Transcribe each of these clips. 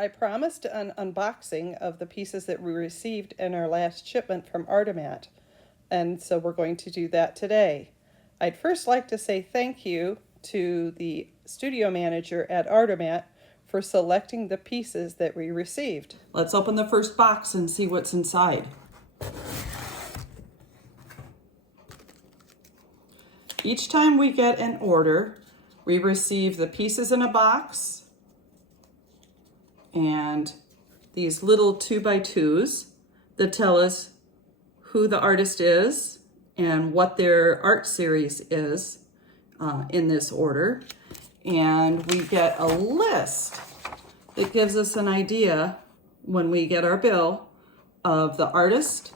I promised an unboxing of the pieces that we received in our last shipment from Artomat, and so we're going to do that today. I'd first like to say thank you to the studio manager at Artomat for selecting the pieces that we received. Let's open the first box and see what's inside. Each time we get an order, we receive the pieces in a box and these little 2x2s that tell us who the artist is and what their art series is in this order. And we get a list that gives us an idea when we get our bill of the artist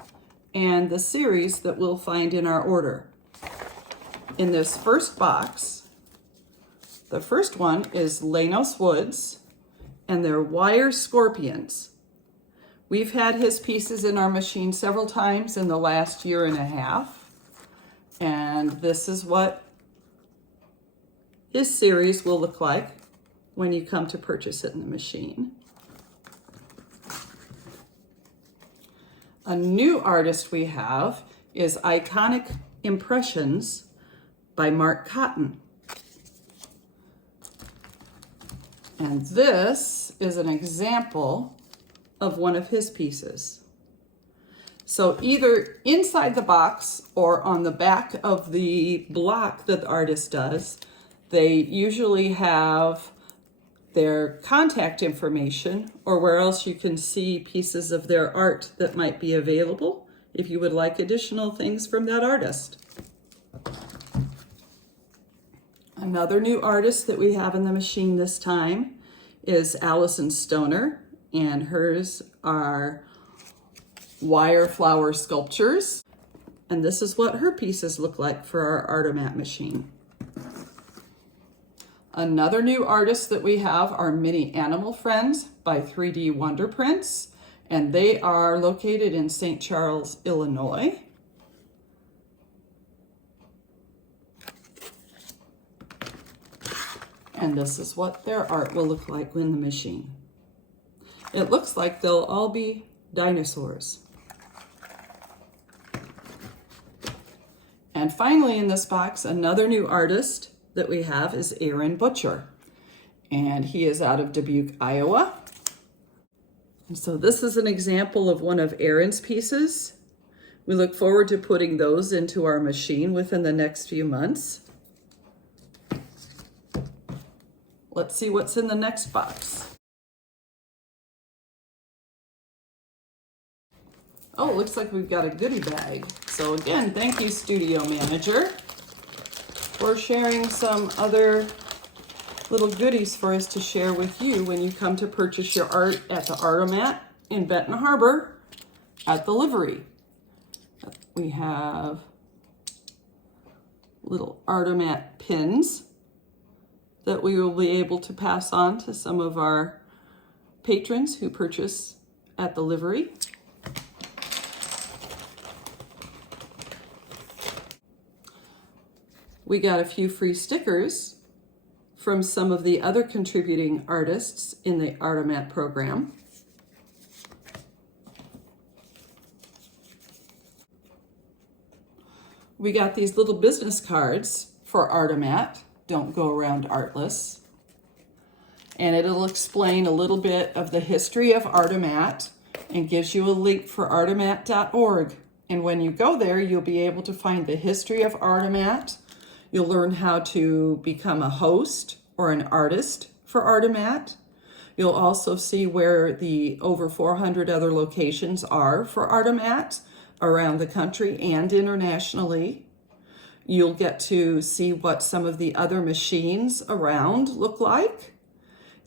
and the series that we'll find in our order. In this first box, the first one is Lanos Woods and their wire scorpions. We've had his pieces in our machine several times in the last year and a half, and this is what his series will look like when you come to purchase it in the machine. A new artist we have is Iconic Impressions by Mark Cotton. And this is an example of one of his pieces. So either inside the box or on the back of the block that the artist does, they usually have their contact information or where else you can see pieces of their art that might be available if you would like additional things from that artist. Another new artist that we have in the machine this time is Allison Stoner, and hers are wire flower sculptures. And this is what her pieces look like for our Artomat machine. Another new artist that we have are Mini Animal Friends by 3D Wonder Prints, and they are located in St. Charles, Illinois. And this is what their art will look like in the machine. It looks like they'll all be dinosaurs. And finally in this box, another new artist that we have is Aaron Butcher. And he is out of Dubuque, Iowa. And so this is an example of one of Aaron's pieces. We look forward to putting those into our machine within the next few months. Let's see what's in the next box. Oh, it looks like we've got a goodie bag. So again, thank you, studio manager, for sharing some other little goodies for us to share with you when you come to purchase your art at the Artomat in Benton Harbor at the Livery. We have little Artomat pins that we will be able to pass on to some of our patrons who purchase at the Livery. We got a few free stickers from some of the other contributing artists in the Artomat program. We got these little business cards for Artomat. Don't go around artless. And it'll explain a little bit of the history of Artomat and gives you a link for artomat.org. And when you go there, you'll be able to find the history of Artomat. You'll learn how to become a host or an artist for Artomat. You'll also see where the over 400 other locations are for Artomat around the country and internationally. You'll get to see what some of the other machines around look like.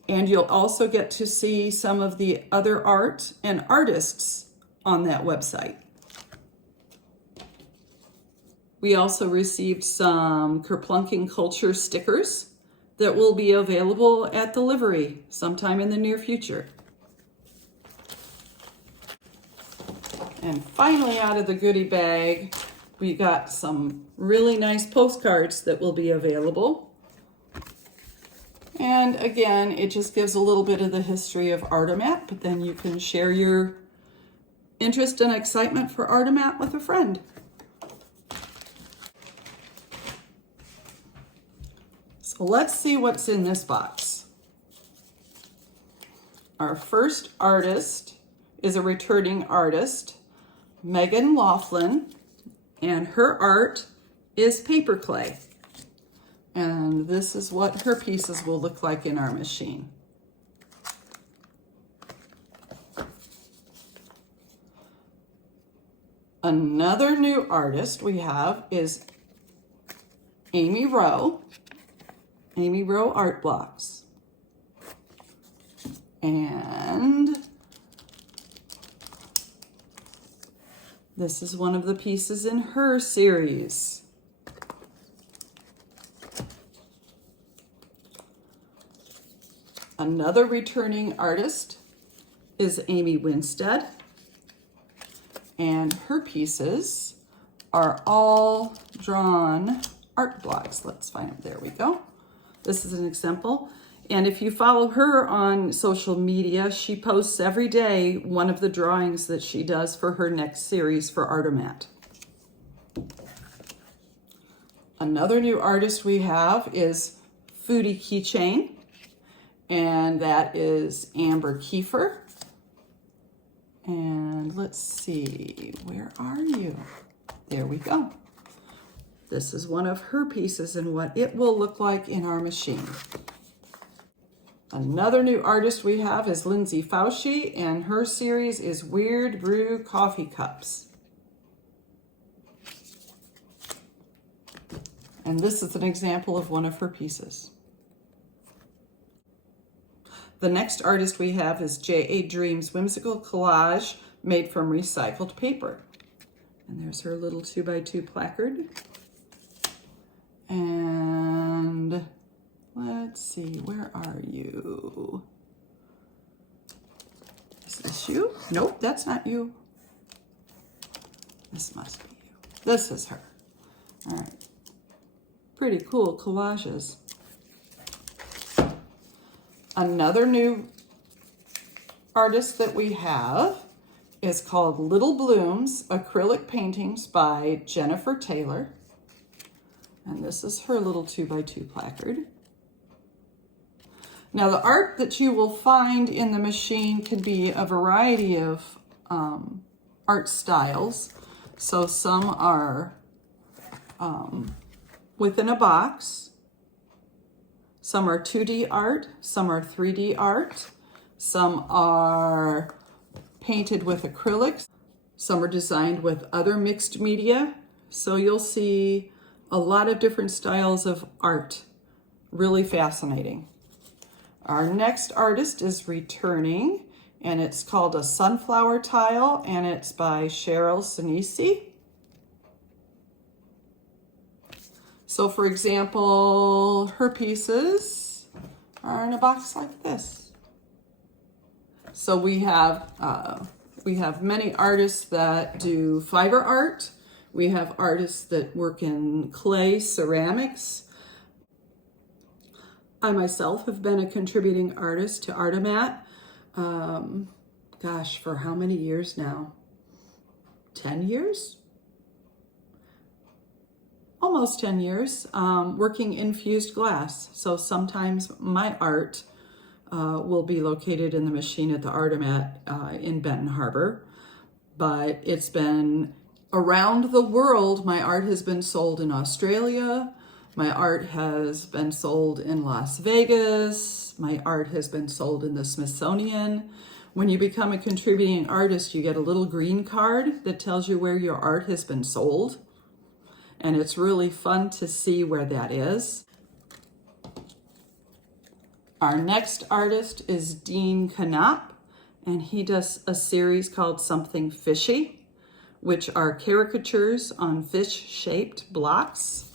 And you'll also get to see some of the other art and artists on that website. We also received some Kerplunking Culture stickers that will be available at the Livery sometime in the near future. And finally, out of the goodie bag, we got some really nice postcards that will be available. And again, it just gives a little bit of the history of Artomat, but then you can share your interest and excitement for Artomat with a friend. So let's see what's in this box. Our first artist is a returning artist, Megan Laughlin, and her art is paper clay. And this is what her pieces will look like in our machine. Another new artist we have is Amy Rowe Art Blocks. And this is one of the pieces in her series. Another returning artist is Amy Winstead, and her pieces are all drawn art blocks. Let's find them. There we go. This is an example. And if you follow her on social media, she posts every day one of the drawings that she does for her next series for Artomat. Another new artist we have is Foodie Keychain, and that is Amber Kiefer. And let's see, where are you? There we go. This is one of her pieces and what it will look like in our machine. Another new artist we have is Lindsay Fauci, and her series is Weird Brew Coffee Cups. And this is an example of one of her pieces. The next artist we have is J.A. Dreams Whimsical Collage made from recycled paper. And there's her little 2x2 placard. And let's see, where are you? Is this you? Nope, that's not you. This must be you. This is her. All right. Pretty cool collages. Another new artist that we have is called Little Blooms Acrylic Paintings by Jennifer Taylor. And this is her little 2x2 placard. Now the art that you will find in the machine can be a variety of art styles. So some are within a box, some are 2D art, some are 3D art, some are painted with acrylics, some are designed with other mixed media. So you'll see a lot of different styles of art. Really fascinating. Our next artist is returning, and it's called a sunflower tile, and it's by Cheryl Sinisi. So for example, her pieces are in a box like this. So we have many artists that do fiber art. We have artists that work in clay ceramics. I myself have been a contributing artist to Artomat, gosh, for how many years now? 10 years? Almost 10 years, working in fused glass. So sometimes my art will be located in the machine at the Artomat in Benton Harbor, but it's been around the world. My art has been sold in Australia. My art has been sold in Las Vegas. My art has been sold in the Smithsonian. When you become a contributing artist, you get a little green card that tells you where your art has been sold. And it's really fun to see where that is. Our next artist is Dean Knapp, and he does a series called Something Fishy, which are caricatures on fish-shaped blocks.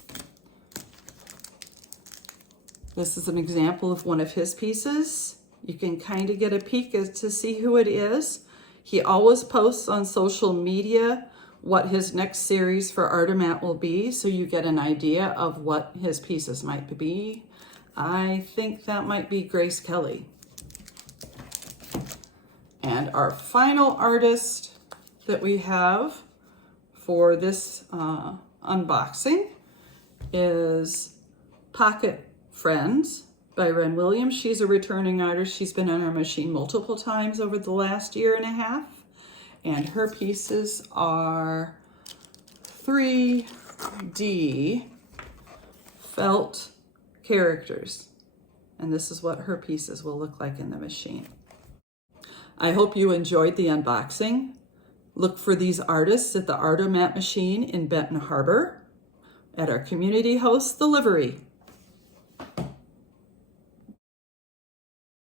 This is an example of one of his pieces. You can kind of get a peek as to see who it is. He always posts on social media what his next series for Artomat will be, so you get an idea of what his pieces might be. I think that might be Grace Kelly. And our final artist that we have for this unboxing is Pocket Friends by Ren Williams. She's a returning artist. She's been on our machine multiple times over the last year and a half. And her pieces are 3D felt characters. And this is what her pieces will look like in the machine. I hope you enjoyed the unboxing. Look for these artists at the Artomat machine in Benton Harbor at our community host, the Livery.